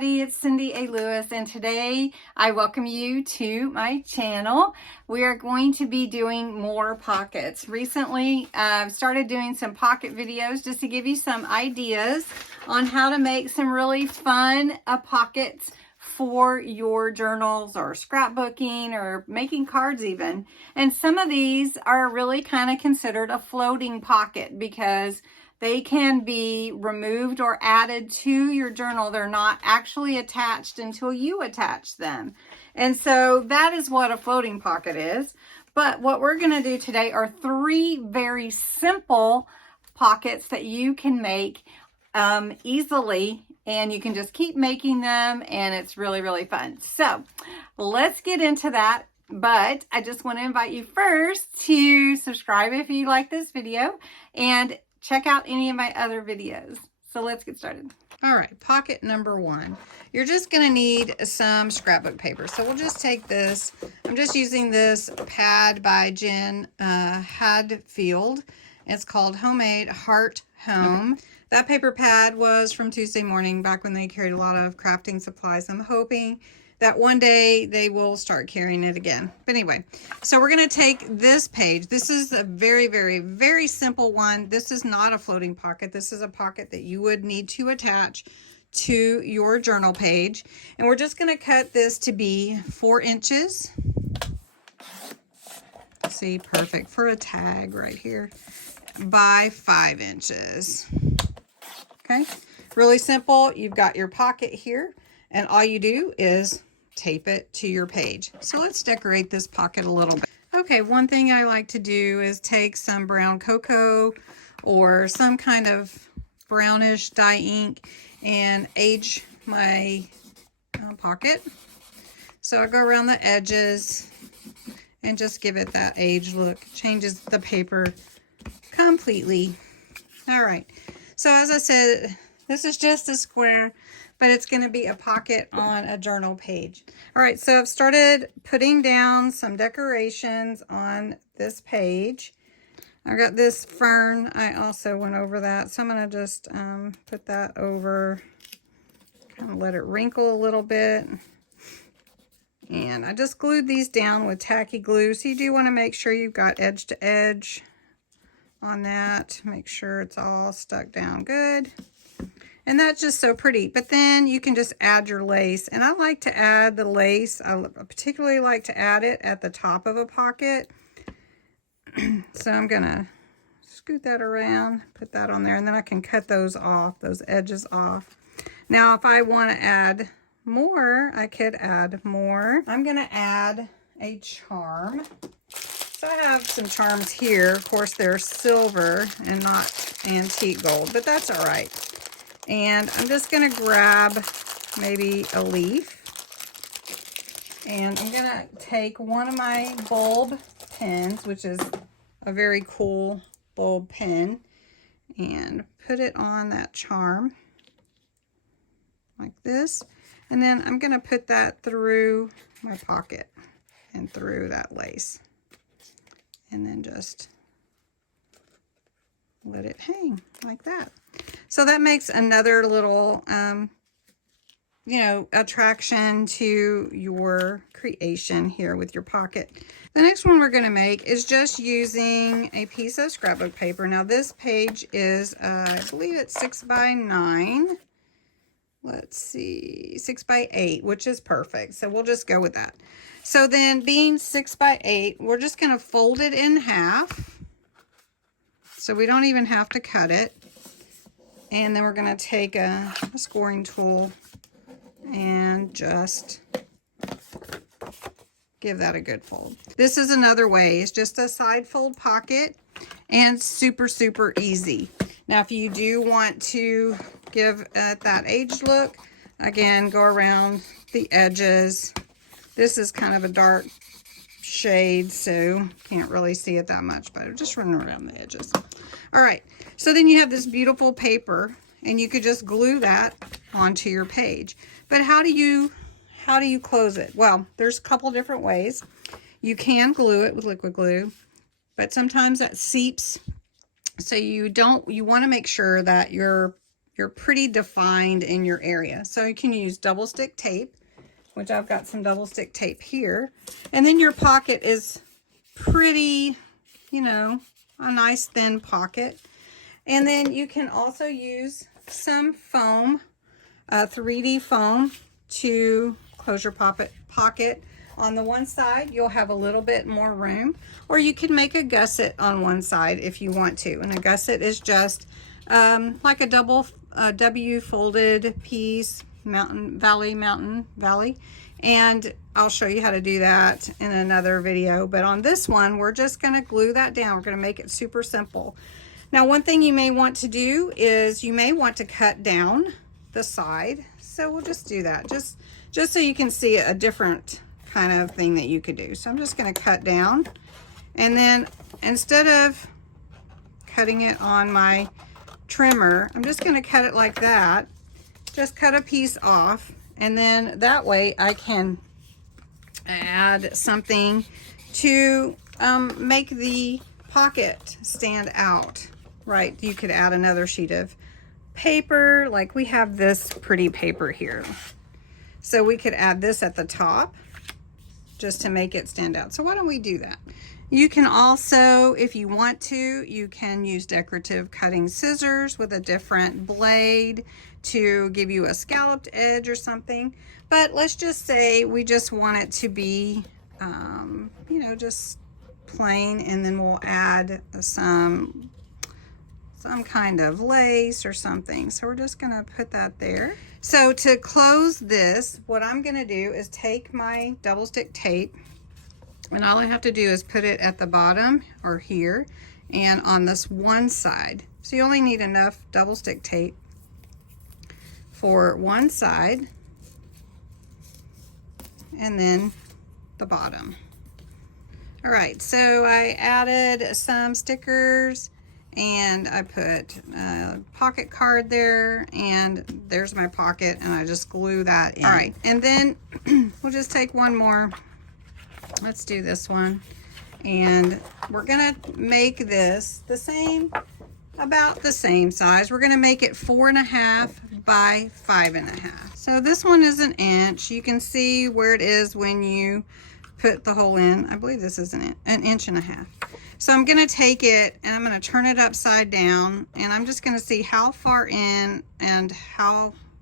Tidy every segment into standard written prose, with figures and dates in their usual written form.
everybody, it's Cindy A. Lewis, and today I welcome you to my channel. We are going to be doing more pockets. Recently, I've started doing some pocket videos just to give you some ideas on how to make some really fun pockets for your journals or scrapbooking or making cards even. And some of these are really kind of considered a floating pocket because they can be removed or added to your journal. They're not actually attached until you attach them. And so that is what a floating pocket is. But what we're going to do today are 3 very simple pockets that you can make easily, and you can just keep making them, and it's really, really fun. So let's get into that. But I just want to invite you first to subscribe if you like this video and check out any of my other videos. So let's get started. All right, pocket number 1. You're just going to need some scrapbook paper. So we'll just take this. I'm just using this pad by Jen Hadfield. It's called Homemade Heart Home. Okay. That paper pad was from Tuesday Morning, back when they carried a lot of crafting supplies. I'm hoping that one day they will start carrying it again. But anyway, so we're going to take this page. This is a very, very, very simple one. This is not a floating pocket. This is a pocket that you would need to attach to your journal page. And we're just going to cut this to be 4 inches. See, perfect for a tag right here, by 5 inches. Okay, really simple. You've got your pocket here, and all you do is tape it to your page. So let's decorate this pocket a little bit. Okay, one thing I like to do is take some brown cocoa or some kind of brownish dye ink and age my pocket. So I go around the edges and just give it that age look. Changes the paper completely. All right, so as I said, this is just a square, but it's going to be a pocket on a journal page. All right, so I've started putting down some decorations on this page. I got this fern. I also went over that, so I'm going to just put that over, kind of let it wrinkle a little bit. And I just glued these down with tacky glue, so you do want to make sure you've got edge to edge on that. Make sure it's all stuck down good. And that's just so pretty. But then you can just add your lace. And I like to add the lace. I particularly like to add it at the top of a pocket. So I'm going to scoot that around, put that on there, and then I can cut those off, those edges off. Now, if I want to add more, I could add more. I'm going to add a charm. So I have some charms here. Of course, they're silver and not antique gold, but that's all right. And I'm just going to grab maybe a leaf. And I'm going to take one of my bulb pens, which is a very cool bulb pen, and put it on that charm like this. And then I'm going to put that through my pocket and through that lace. And then just let it hang like that. So that makes another little, you know, attraction to your creation here with your pocket. The next one we're going to make is just using a piece of scrapbook paper. Now this page is, I believe it's 6 by 9. Let's see, 6 by 8, which is perfect. So we'll just go with that. So then being 6 by 8, we're just going to fold it in half. So we don't even have to cut it. And then we're going to take a scoring tool and just give that a good fold. This is another way. It's just a side fold pocket and super, super easy. Now, if you do want to give it that age look, again, go around the edges. This is kind of a dark shade, so can't really see it that much, but I'm just running around the edges. All right, so then you have this beautiful paper, and you could just glue that onto your page. But how do you close it? Well, there's a couple different ways. You can glue it with liquid glue, but sometimes that seeps. So you want to make sure that your you're pretty defined in your area. So you can use double stick tape, which I've got some double stick tape here. And then your pocket is pretty, you know, a nice thin pocket. And then you can also use some foam, 3D foam, to close your pocket. On the one side, you'll have a little bit more room, or you can make a gusset on one side if you want to. And a gusset is just like a double W folded piece, mountain, valley. And I'll show you how to do that in another video. But on this one, we're just going to glue that down. We're going to make it super simple. Now, one thing you may want to do is you may want to cut down the side. So we'll just do that, just so you can see a different kind of thing that you could do. So I'm just going to cut down, and then instead of cutting it on my trimmer, I'm just going to cut it like that. Just cut a piece off, and then that way I can add something to make the pocket stand out, right? You could add another sheet of paper, like we have this pretty paper here. So we could add this at the top just to make it stand out. So why don't we do that? You can also, if you want to, you can use decorative cutting scissors with a different blade to give you a scalloped edge or something. But let's just say we just want it to be, you know, just plain, and then we'll add some kind of lace or something. So we're just gonna put that there. So to close this, what I'm gonna do is take my double stick tape, and all I have to do is put it at the bottom or here and on this one side. So you only need enough double stick tape for one side and then the bottom. All right, so I added some stickers, and I put a pocket card there, and there's my pocket, and I just glue that in. All right, and then we'll just take one more. Let's do this one, and we're gonna make this the same, about the same size. We're gonna make it 4.5 by 5.5. So this one is 1 inch. You can see where it is when you put the hole in. I believe this is an 1.5 inches. So I'm gonna take it and I'm gonna turn it upside down, and I'm just gonna see how far in and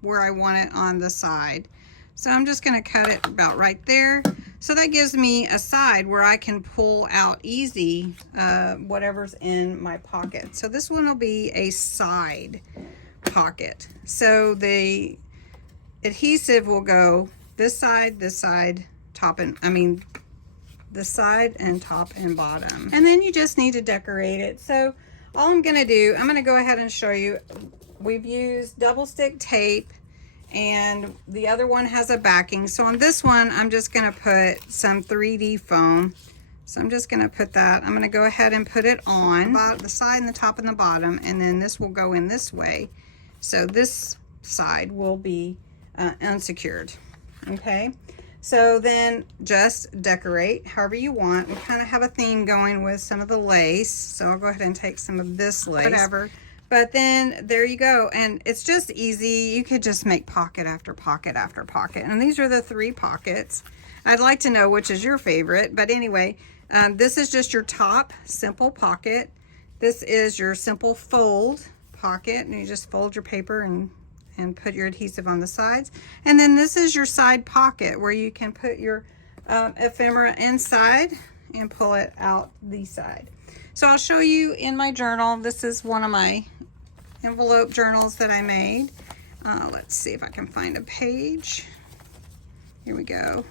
where I want it on the side. So I'm just gonna cut it about right there. So that gives me a side where I can pull out easy whatever's in my pocket. So this one will be a side pocket. So the adhesive will go this side, top and, the side and top and bottom. And then you just need to decorate it. So all I'm gonna do, I'm gonna go ahead and show you. We've used double stick tape, and the other one has a backing. So on this one, I'm just gonna put some 3D foam. So I'm just gonna put that, I'm gonna go ahead and put it on the side and the top and the bottom, and then this will go in this way. So this side will be unsecured, okay? So then just decorate however you want. We kind of have a theme going with some of the lace. So I'll go ahead and take some of this lace. Whatever. But then there you go. And it's just easy. You could just make pocket after pocket after pocket. And these are the 3 pockets. I'd like to know which is your favorite. But anyway, this is just your top simple pocket. This is your simple fold pocket. And you just fold your paper and put your adhesive on the sides. And then this is your side pocket where you can put your ephemera inside and pull it out the side. So I'll show you in my journal. This is one of my envelope journals that I made. Let's see if I can find a page. Here we go.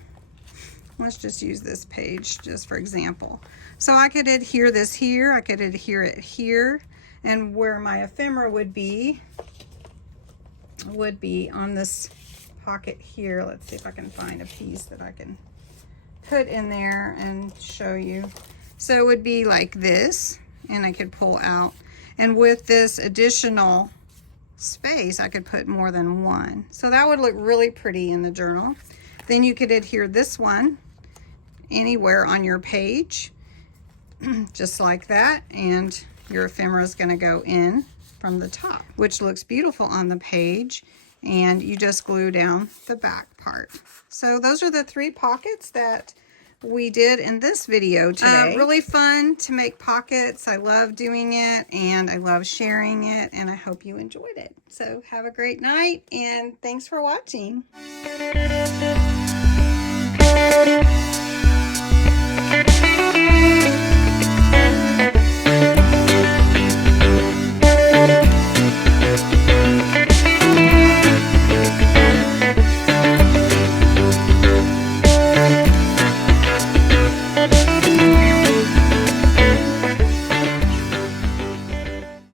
Let's just use this page just for example. So I could adhere this here, I could adhere it here, and where my ephemera would be on this pocket here. Let's see if I can find a piece that I can put in there and show you. So it would be like this, and I could pull out, and with this additional space I could put more than one. So that would look really pretty in the journal. Then you could adhere this one anywhere on your page just like that, and your ephemera is going to go in from the top, which looks beautiful on the page. And you just glue down the back part. So those are the 3 pockets that we did in this video today. Really fun to make pockets. I love doing it and I love sharing it, and I hope you enjoyed it. So have a great night and thanks for watching.